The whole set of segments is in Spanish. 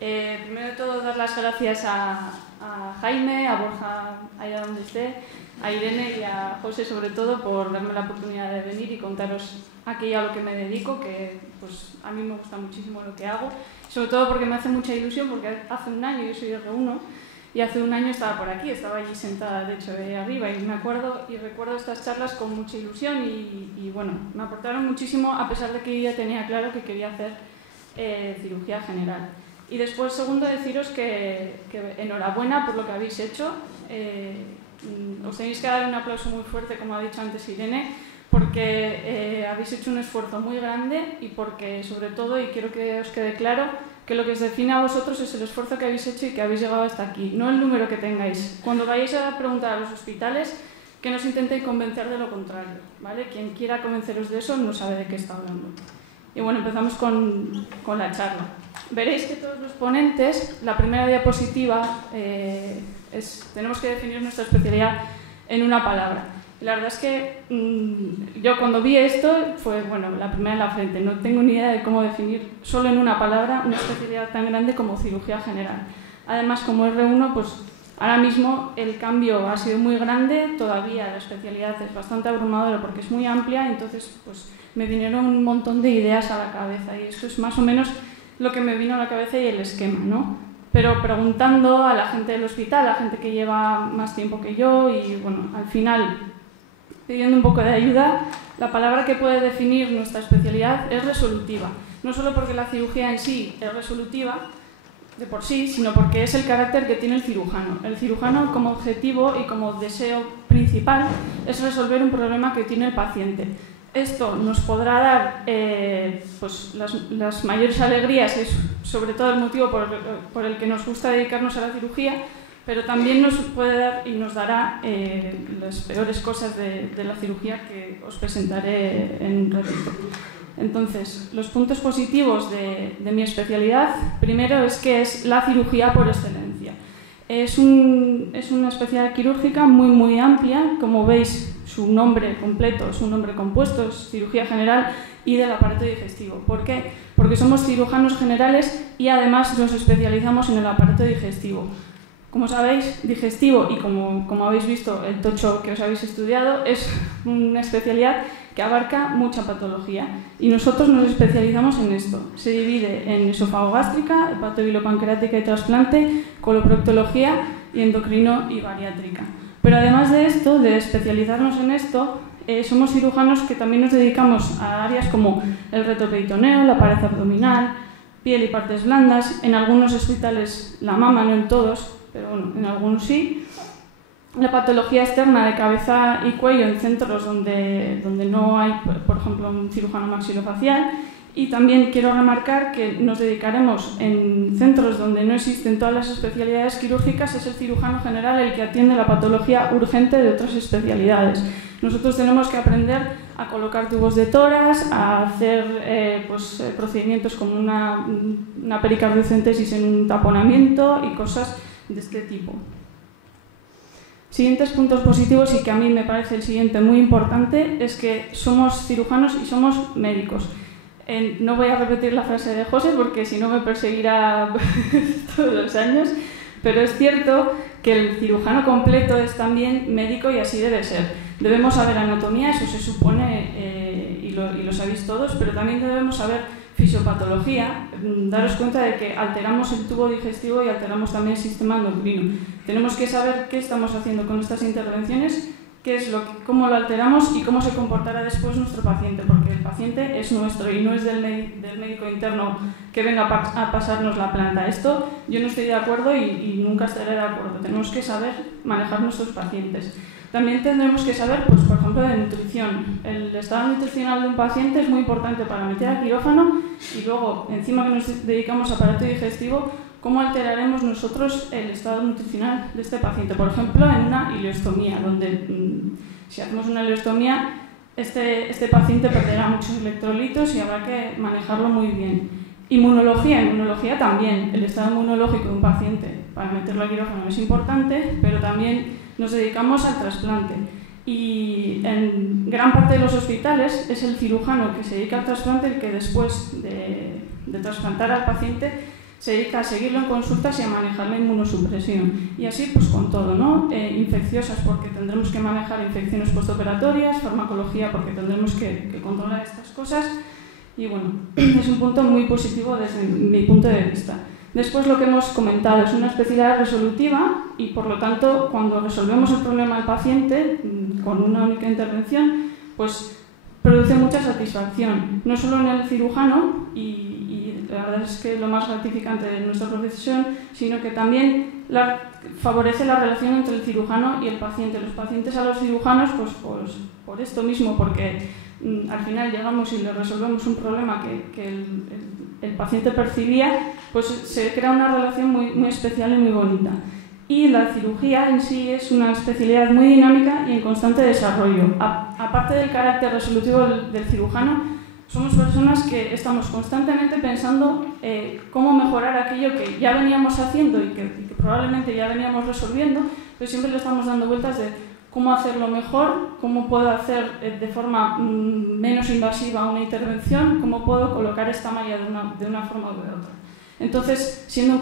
Primero de todo, dar las gracias a Jaime, a Borja, allá donde esté, a Irene y a José, sobre todo, por darme la oportunidad de venir y contaros aquí a lo que me dedico, que pues, a mí me gusta muchísimo lo que hago, sobre todo porque me hace mucha ilusión, porque hace un año, yo soy R1, y hace un año estaba por aquí, estaba allí sentada, de hecho, arriba, y me acuerdo y recuerdo estas charlas con mucha ilusión y bueno, me aportaron muchísimo, a pesar de que yo ya tenía claro que quería hacer cirugía general. Y después, segundo, deciros que enhorabuena por lo que habéis hecho. Os tenéis que dar un aplauso muy fuerte, como ha dicho antes Irene, porque habéis hecho un esfuerzo muy grande y porque, sobre todo, y quiero que os quede claro, que lo que os define a vosotros es el esfuerzo que habéis hecho y que habéis llegado hasta aquí, no el número que tengáis. Cuando vayáis a preguntar a los hospitales, que no os intentéis convencer de lo contrario, ¿vale? Quien quiera convenceros de eso no sabe de qué está hablando. Y bueno, empezamos con la charla. Veréis que todos los ponentes, la primera diapositiva tenemos que definir nuestra especialidad en una palabra. La verdad es que yo cuando vi esto fue, bueno, la primera en la frente. No tengo ni idea de cómo definir solo en una palabra una especialidad tan grande como cirugía general. Además, como R1, pues ahora mismo el cambio ha sido muy grande, todavía la especialidad es bastante abrumadora porque es muy amplia, entonces pues me vinieron un montón de ideas a la cabeza y esto es más o menos lo que me vino a la cabeza y el esquema, ¿no? Pero preguntando a la gente del hospital, a la gente que lleva más tiempo que yo y bueno, al final pidiendo un poco de ayuda, la palabra que puede definir nuestra especialidad es resolutiva. No solo porque la cirugía en sí es resolutiva de por sí, sino porque es el carácter que tiene el cirujano. El cirujano como objetivo y como deseo principal es resolver un problema que tiene el paciente. Esto nos podrá dar pues las mayores alegrías, es sobre todo el motivo por el que nos gusta dedicarnos a la cirugía, pero también nos puede dar y nos dará las peores cosas de la cirugía que os presentaré en un ratito. Entonces, los puntos positivos de mi especialidad, primero es que es la cirugía por excelencia. Es una especialidad quirúrgica muy amplia, como veis su nombre completo, su nombre compuesto es cirugía general y del aparato digestivo. ¿Por qué? Porque somos cirujanos generales y además nos especializamos en el aparato digestivo. Como sabéis, digestivo y como habéis visto el tocho que os habéis estudiado es una especialidad que abarca mucha patología y nosotros nos especializamos en esto. Se divide en esofagogástrica, hepatobilopancreática y trasplante, coloproctología y endocrino y bariátrica. Pero además de esto, de especializarnos en esto, somos cirujanos que también nos dedicamos a áreas como el retroperitoneo, la pared abdominal, piel y partes blandas, en algunos hospitales la mama, no en todos, pero bueno, en algunos sí. La patología externa de cabeza y cuello en centros donde no hay, por ejemplo, un cirujano maxilofacial. Y también quiero remarcar que nos dedicaremos en centros donde no existen todas las especialidades quirúrgicas, es el cirujano general el que atiende la patología urgente de otras especialidades. Nosotros tenemos que aprender a colocar tubos de tórax, a hacer procedimientos como una pericardiocentesis en un taponamiento y cosas de este tipo. Siguientes puntos positivos y que a mí me parece el siguiente muy importante es que somos cirujanos y somos médicos. No voy a repetir la frase de José porque si no me perseguirá todos los años, pero es cierto que el cirujano completo es también médico y así debe ser. Debemos saber anatomía, eso se supone y lo sabéis todos, pero también debemos saber fisiopatología, daros cuenta de que alteramos el tubo digestivo y alteramos también el sistema endocrino. Tenemos que saber qué estamos haciendo con estas intervenciones, cómo lo alteramos y cómo se comportará después nuestro paciente, porque el paciente es nuestro y no es del médico interno que venga a pasarnos la planta. Esto yo no estoy de acuerdo y nunca estaré de acuerdo. Tenemos que saber manejar nuestros pacientes. También tendremos que saber, pues, por ejemplo, de nutrición. El estado nutricional de un paciente es muy importante para meter al quirófano y luego, encima que nos dedicamos a aparato digestivo, cómo alteraremos nosotros el estado nutricional de este paciente. Por ejemplo, en una ileostomía, donde si hacemos una ileostomía, este paciente perderá muchos electrolitos y habrá que manejarlo muy bien. Inmunología también. El estado inmunológico de un paciente para meterlo al quirófano es importante, pero también nos dedicamos al trasplante. Y en gran parte de los hospitales es el cirujano que se dedica al trasplante el que después de trasplantar al paciente se dedica a seguirlo en consultas y a manejar la inmunosupresión. Y así pues con todo, ¿no? Infecciosas porque tendremos que manejar infecciones postoperatorias, farmacología porque tendremos que controlar estas cosas. Y bueno, es un punto muy positivo desde mi punto de vista. Después lo que hemos comentado es una especialidad resolutiva y por lo tanto cuando resolvemos el problema del paciente con una única intervención, pues produce mucha satisfacción, no solo en el cirujano y la verdad es que es lo más gratificante de nuestra profesión, sino que también favorece la relación entre el cirujano y el paciente. Los pacientes a los cirujanos, pues por esto mismo, porque al final llegamos y le resolvemos un problema que el paciente percibía, pues se crea una relación muy especial y muy bonita. Y la cirugía en sí es una especialidad muy dinámica y en constante desarrollo. Aparte del carácter resolutivo del cirujano, somos personas que estamos constantemente pensando cómo mejorar aquello que ya veníamos haciendo y que probablemente ya veníamos resolviendo, pero siempre le estamos dando vueltas de cómo hacerlo mejor, cómo puedo hacer de forma menos invasiva una intervención, cómo puedo colocar esta malla de una forma u otra. Entonces, siendo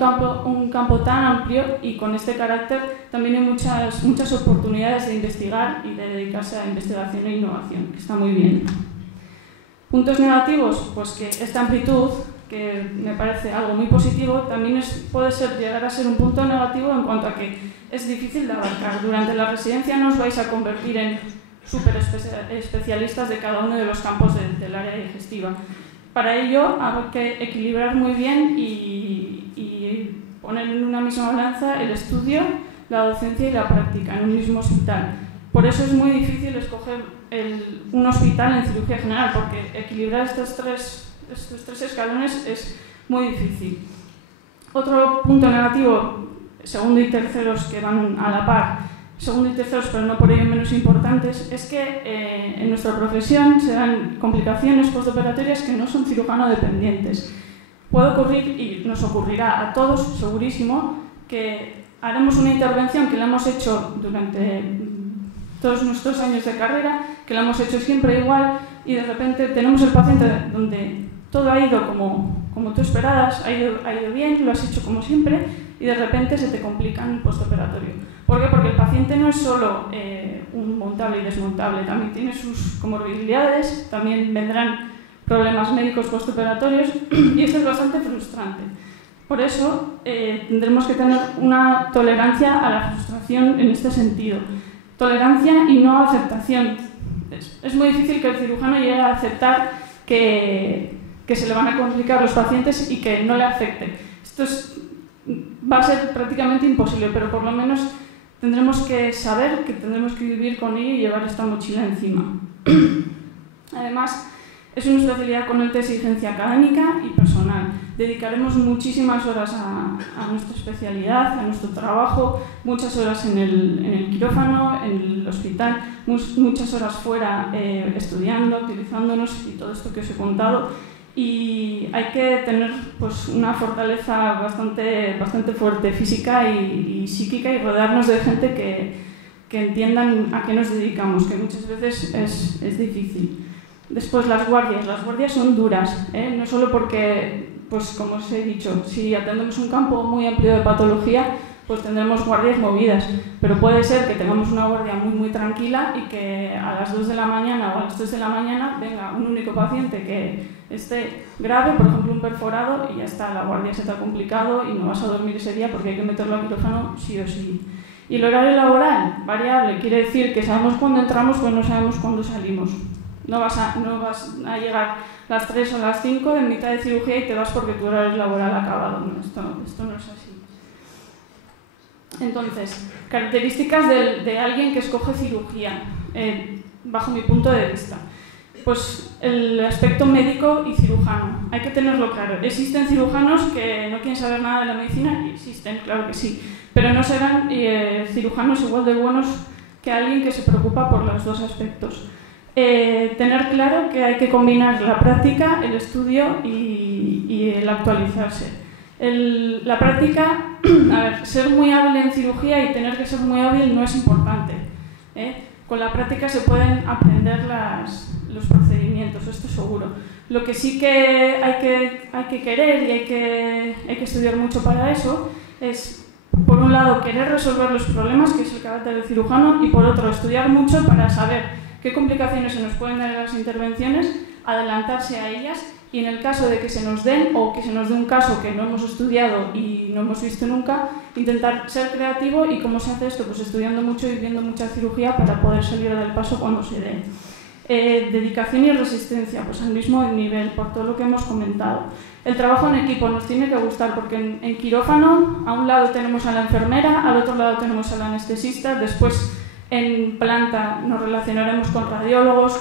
un campo tan amplio y con este carácter, también hay muchas oportunidades de investigar y de dedicarse a investigación e innovación, que está muy bien. Puntos negativos, pues que esta amplitud, que me parece algo muy positivo, también puede llegar a ser un punto negativo en cuanto a que es difícil de abarcar. Durante la residencia no os vais a convertir en súper especialistas de cada uno de los campos del área digestiva. Para ello hay que equilibrar muy bien y poner en una misma balanza el estudio, la docencia y la práctica en un mismo hospital. Por eso es muy difícil escoger un hospital en cirugía general, porque equilibrar estos tres escalones es muy difícil. Otro punto negativo, segundo y terceros que van a la par, segundo y terceros, pero no por ello menos importantes, es que en nuestra profesión se dan complicaciones postoperatorias que no son cirujano dependientes. Puede ocurrir, y nos ocurrirá a todos, segurísimo, que haremos una intervención que la hemos hecho durante todos nuestros años de carrera, que la hemos hecho siempre igual, y de repente tenemos el paciente donde todo ha ido como tú esperabas, ha ido bien, lo has hecho como siempre, y de repente se te complica en el postoperatorio. ¿Por qué? Porque el paciente no es solo un montable y desmontable, también tiene sus comorbilidades, también vendrán problemas médicos postoperatorios y esto es bastante frustrante. Por eso tendremos que tener una tolerancia a la frustración en este sentido. Tolerancia y no aceptación. Es muy difícil que el cirujano llegue a aceptar que se le van a complicar los pacientes y que no le afecte. Esto va a ser prácticamente imposible, pero por lo menos tendremos que saber que tendremos que vivir con ello y llevar esta mochila encima. Además, es una especialidad con alta exigencia académica y personal. Dedicaremos muchísimas horas a nuestra especialidad, a nuestro trabajo, muchas horas en el quirófano, en el hospital, muchas horas fuera estudiando, utilizándonos y todo esto que os he contado. Y hay que tener pues, una fortaleza bastante fuerte, física y psíquica, y rodearnos de gente que entiendan a qué nos dedicamos, que muchas veces es difícil. Después las guardias son duras, no solo porque, pues como os he dicho, si atendemos un campo muy amplio de patología, pues tendremos guardias movidas, pero puede ser que tengamos una guardia muy tranquila y que a las 2 de la mañana o a las 3 de la mañana venga un único paciente que esté grave, por ejemplo un perforado, y ya está, la guardia se te ha complicado y no vas a dormir ese día porque hay que meterlo al quirófano sí o sí. Y el horario laboral, variable, quiere decir que sabemos cuándo entramos, pero no sabemos cuándo salimos. No vas a llegar a las 3 o las 5 en mitad de cirugía y te vas porque tu horario laboral ha acabado. No, esto no es así. Entonces, características de alguien que escoge cirugía, bajo mi punto de vista. Pues el aspecto médico y cirujano, hay que tenerlo claro. Existen cirujanos que no quieren saber nada de la medicina, y existen, claro que sí, pero no serán cirujanos igual de buenos que alguien que se preocupa por los dos aspectos. Tener claro que hay que combinar la práctica, el estudio y el actualizarse. La práctica, a ver, ser muy hábil en cirugía y tener que ser muy hábil no es importante. Con la práctica se pueden aprender los procedimientos, esto seguro. Lo que sí que hay que querer y hay que estudiar mucho para eso es, por un lado, querer resolver los problemas, que es el carácter del cirujano, y por otro, estudiar mucho para saber qué complicaciones se nos pueden dar en las intervenciones, adelantarse a ellas, y en el caso de que se nos den o que se nos dé un caso que no hemos estudiado y no hemos visto nunca, intentar ser creativo. ¿Y cómo se hace esto? Pues estudiando mucho y viendo mucha cirugía para poder salir del paso cuando se dé. Dedicación y resistencia, pues al mismo nivel, por todo lo que hemos comentado. El trabajo en equipo nos tiene que gustar, porque en quirófano a un lado tenemos a la enfermera, al otro lado tenemos al anestesista, después en planta nos relacionaremos con radiólogos,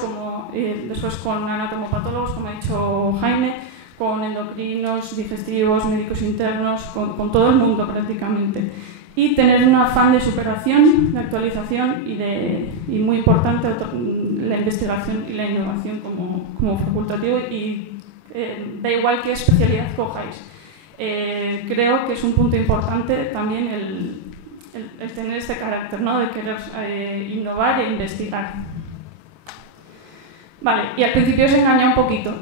después con anatomopatólogos, como ha dicho Jaime, con endocrinos, digestivos, médicos internos, con todo el mundo prácticamente. Y tener un afán de superación, de actualización y muy importante, la investigación y la innovación como facultativo, y da igual qué especialidad cojáis. Creo que es un punto importante también el tener este carácter, ¿no?, de querer innovar e investigar. Vale, y al principio os engañé un poquito.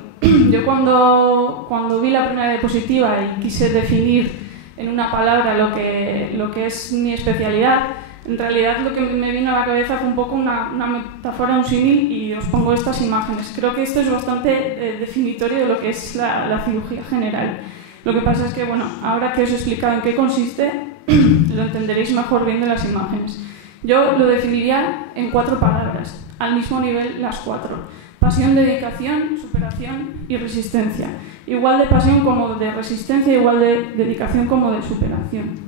Yo cuando vi la primera diapositiva y quise definir en una palabra lo que es mi especialidad, en realidad lo que me vino a la cabeza fue un poco una metáfora, un símil, y os pongo estas imágenes. Creo que esto es bastante definitorio de lo que es la cirugía general. Lo que pasa es que, bueno, ahora que os he explicado en qué consiste, lo entenderéis mejor viendo las imágenes. Yo lo definiría en 4 palabras, al mismo nivel las 4. Pasión, dedicación, superación y resistencia. Igual de pasión como de resistencia, igual de dedicación como de superación.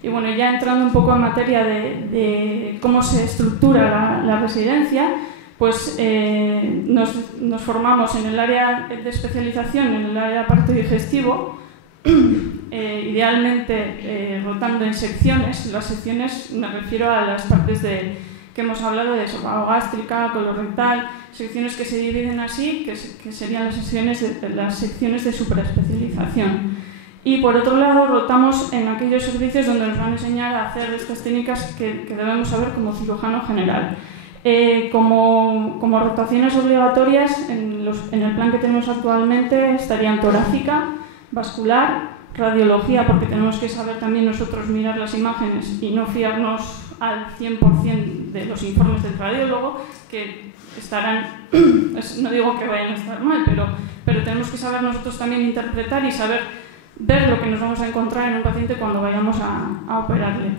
Y bueno, ya entrando un poco en materia de cómo se estructura la residencia, pues nos formamos en el área de especialización, en el área de aparato digestivo, idealmente rotando en secciones. Las secciones me refiero a las partes que hemos hablado de esofagogástrica, colorectal, secciones que se dividen así, que serían las secciones de superespecialización. Y por otro lado, rotamos en aquellos servicios donde nos van a enseñar a hacer estas técnicas que debemos saber como cirujano general. Como rotaciones obligatorias, en el plan que tenemos actualmente estarían torácica, vascular, radiología, porque tenemos que saber también nosotros mirar las imágenes y no fiarnos al 100% de los informes del radiólogo, que estarán, no digo que vayan a estar mal, pero tenemos que saber nosotros también interpretar y saber ver lo que nos vamos a encontrar en un paciente cuando vayamos a operarle.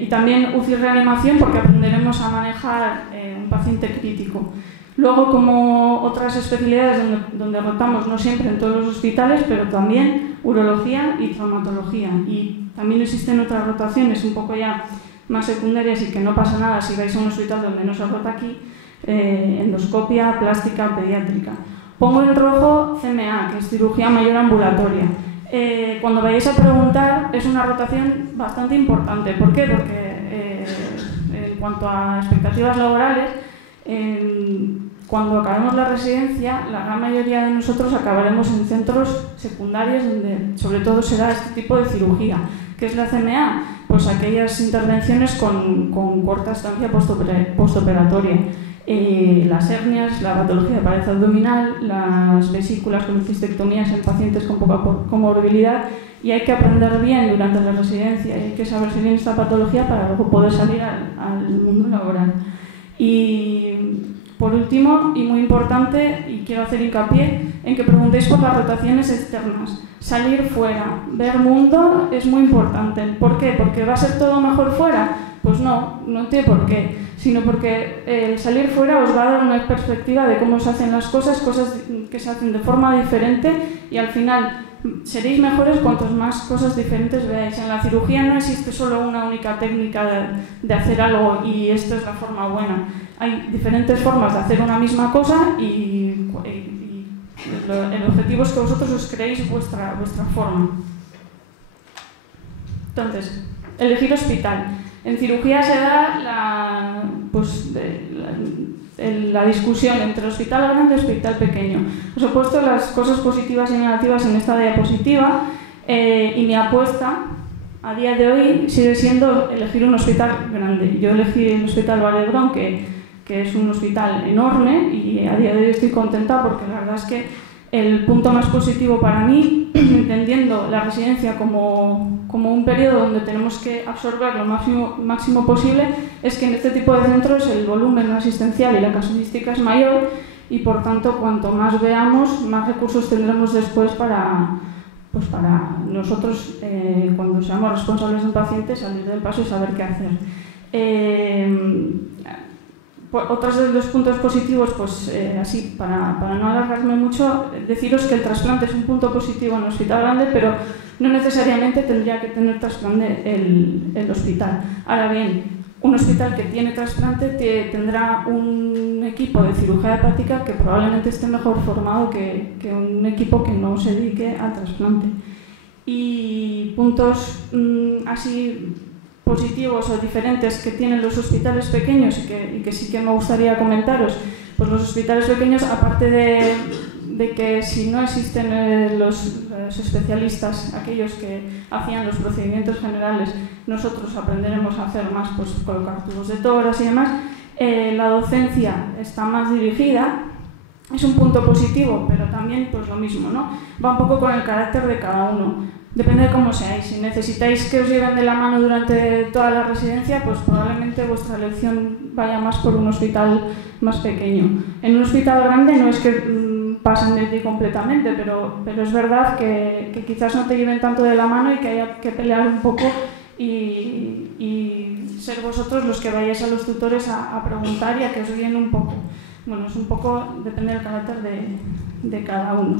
Y también UCI reanimación, porque aprenderemos a manejar un paciente crítico. Luego, como otras especialidades donde rotamos, no siempre en todos los hospitales, pero también urología y traumatología. Y también existen otras rotaciones un poco ya más secundarias y que no pasa nada si vais a un hospital donde no se rota aquí, endoscopia, plástica, pediátrica. Pongo en rojo CMA, que es cirugía mayor ambulatoria. Cuando vayáis a preguntar, es una rotación bastante importante. ¿Por qué? Porque en cuanto a expectativas laborales, cuando acabemos la residencia, la gran mayoría de nosotros acabaremos en centros secundarios donde sobre todo será este tipo de cirugía. ¿Qué es la CMA? Pues aquellas intervenciones con corta estancia postoperatoria. Las hernias, la patología de pared abdominal, las vesículas con cistectomías en pacientes con poca comorbilidad, y hay que aprender bien durante la residencia y hay que saberse bien esta patología para luego poder salir al mundo laboral. Y por último, y muy importante, y quiero hacer hincapié en que preguntéis por las rotaciones externas. Salir fuera, ver mundo es muy importante. ¿Por qué? ¿Porque va a ser todo mejor fuera? Pues no tiene por qué, sino porque el salir fuera os va a dar una perspectiva de cómo se hacen las cosas que se hacen de forma diferente, y al final seréis mejores cuantos más cosas diferentes veáis. En la cirugía no existe solo una única técnica de hacer algo y esta es la forma buena. Hay diferentes formas de hacer una misma cosa y el objetivo es que vosotros os creéis vuestra forma. Entonces, elegir hospital. En cirugía se da la discusión entre hospital grande y hospital pequeño. Os he puesto las cosas positivas y negativas en esta diapositiva, y mi apuesta a día de hoy sigue siendo elegir un hospital grande. Yo elegí el Hospital Vall d'Hebron, que que es un hospital enorme y a día de hoy estoy contenta porque la verdad es que el punto más positivo para mí, entendiendo la residencia como un periodo donde tenemos que absorber lo máximo posible, es que en este tipo de centros el volumen asistencial y la casuística es mayor y por tanto cuanto más veamos, más recursos tendremos después para nosotros, cuando seamos responsables de un paciente, salir del paso y saber qué hacer. Otros de los puntos positivos, pues así, para no alargarme mucho, deciros que el trasplante es un punto positivo en el hospital grande, pero no necesariamente tendría que tener trasplante el hospital. Ahora bien, un hospital que tiene trasplante tendrá un equipo de cirugía hepática que probablemente esté mejor formado que un equipo que no se dedique al trasplante. Y puntos así positivos o diferentes que tienen los hospitales pequeños y que sí que me gustaría comentaros, pues los hospitales pequeños, aparte de que si no existen los especialistas, aquellos que hacían los procedimientos generales, nosotros aprenderemos a hacer más, pues colocar tubos de toras y demás. La docencia está más dirigida, es un punto positivo, pero también pues lo mismo, ¿no? Va un poco con el carácter de cada uno. Depende de cómo seáis. Si necesitáis que os lleven de la mano durante toda la residencia, pues probablemente vuestra elección vaya más por un hospital más pequeño. En un hospital grande no es que pasen de ti completamente, pero es verdad que quizás no te lleven tanto de la mano y que haya que pelear un poco y ser vosotros los que vayáis a los tutores a preguntar y a que os guíen un poco. Bueno, es un poco, depende del carácter de cada uno.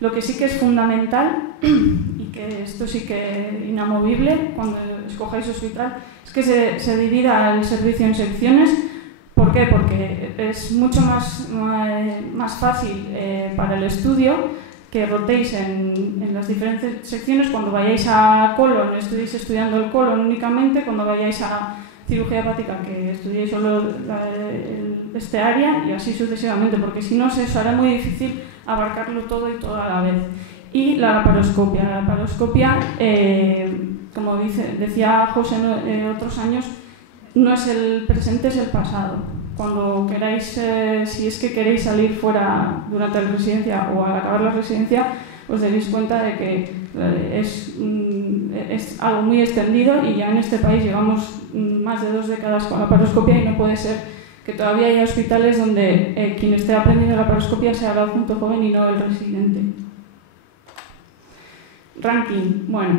Lo que sí que es fundamental, y que esto sí que es inamovible cuando escojáis hospital, es que se divida el servicio en secciones. ¿Por qué? Porque es mucho más fácil para el estudio que rotéis en las diferentes secciones. Cuando vayáis a colon, estéis estudiando el colon únicamente. Cuando vayáis a cirugía hepática, que estudiéis solo este área, y así sucesivamente, porque si no se os hará muy difícil abarcarlo todo y todo a la vez. Y la laparoscopia. La laparoscopia, como decía José otros años, no es el presente, es el pasado. Cuando queráis, si es que queréis salir fuera durante la residencia o al acabar la residencia, os daréis cuenta de que es algo muy extendido y ya en este país llevamos más de 2 décadas con la laparoscopia y no puede ser que todavía haya hospitales donde quien esté aprendiendo la laparoscopia sea el adjunto joven y no el residente. Ranking. Bueno,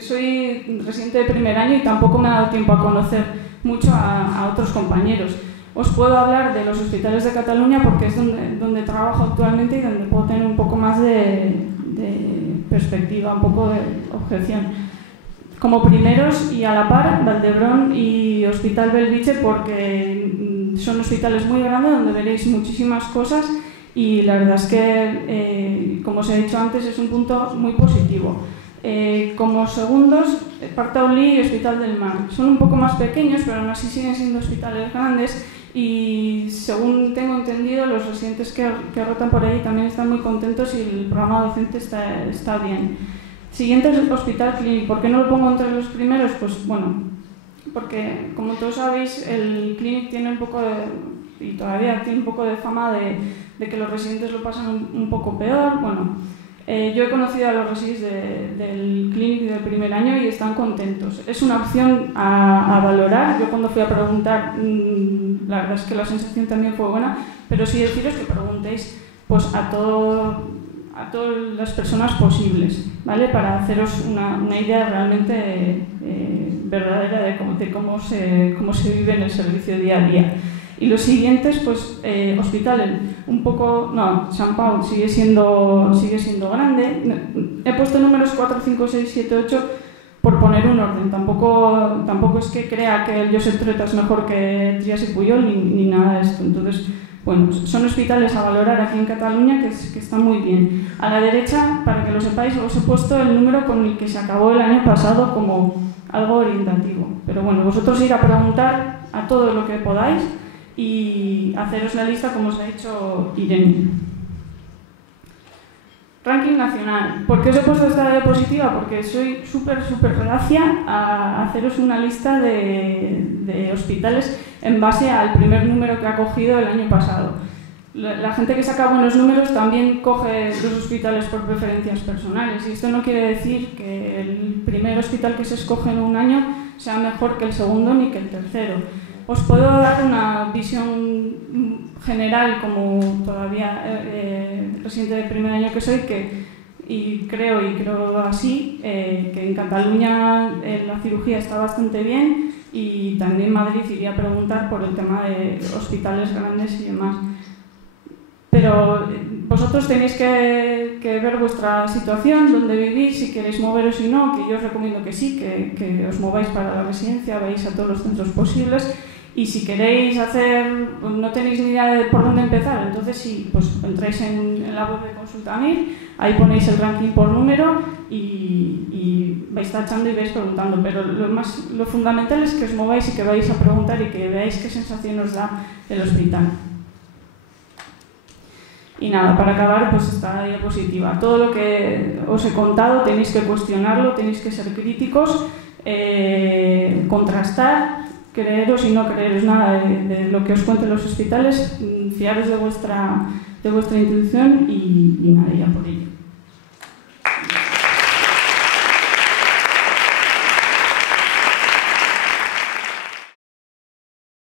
soy residente de primer año y tampoco me ha dado tiempo a conocer mucho a otros compañeros. Os puedo hablar de los hospitales de Cataluña porque es donde trabajo actualmente y donde puedo tener un poco más de perspectiva, un poco de objeción. Como primeros y a la par, Valdebrón y Hospital Belviche, porque son hospitales muy grandes donde veréis muchísimas cosas y la verdad es que, como os he dicho antes, es un punto muy positivo. Como segundos, Partaulí y Hospital del Mar. Son un poco más pequeños, pero aún así siguen siendo hospitales grandes y, según tengo entendido, los residentes que rotan por ahí también están muy contentos y el programa docente está bien. Siguiente es el Hospital Clínic. ¿Por qué no lo pongo entre los primeros? Pues bueno, porque como todos sabéis, el Clínic tiene un poco y todavía tiene un poco de fama de que los residentes lo pasan un poco peor. Bueno, yo he conocido a los residentes del Clínic del primer año y están contentos. Es una opción a valorar. Yo cuando fui a preguntar, la verdad es que la sensación también fue buena, pero sí deciros que preguntéis pues, a todas las personas posibles, ¿vale? Para haceros una idea realmente verdadera de cómo se vive en el servicio día a día. Y los siguientes, pues, hospitales, un poco, no, Sant Pau sigue siendo grande. He puesto números 4, 5, 6, 7, 8 por poner un orden. Tampoco es que crea que el Josep Trueta es mejor que Trias y Puyol ni nada de esto. Entonces, bueno, son hospitales a valorar aquí en Cataluña que están muy bien. A la derecha, para que lo sepáis, os he puesto el número con el que se acabó el año pasado como algo orientativo. Pero bueno, vosotros ir a preguntar a todo lo que podáis y haceros la lista como os ha dicho Irene. Ranking nacional. ¿Por qué os he puesto esta diapositiva? Porque soy súper reacia a haceros una lista de hospitales en base al primer número que ha cogido el año pasado. La gente que saca buenos números también coge los hospitales por preferencias personales, y esto no quiere decir que el primer hospital que se escoge en un año sea mejor que el segundo ni que el tercero. Os puedo dar una visión general, como todavía residente del primer año que soy, y creo así, que en Cataluña la cirugía está bastante bien, y también Madrid iría a preguntar por el tema de hospitales grandes y demás. Pero vosotros tenéis que ver vuestra situación, dónde vivís, si queréis moveros y no, que yo os recomiendo que sí, que os mováis para la residencia, vais a todos los centros posibles, y si queréis no tenéis ni idea de por dónde empezar, entonces sí, pues entráis en la web de Consulta.mir, ahí ponéis el ranking por número y vais tachando y vais preguntando, pero lo fundamental es que os mováis y que vais a preguntar y que veáis qué sensación os da el hospital. Y nada, para acabar, pues esta diapositiva. Todo lo que os he contado tenéis que cuestionarlo, tenéis que ser críticos, contrastar, creeros y no creeros nada de lo que os cuenten los hospitales, fiaros de vuestra intuición y nada, ya por ello.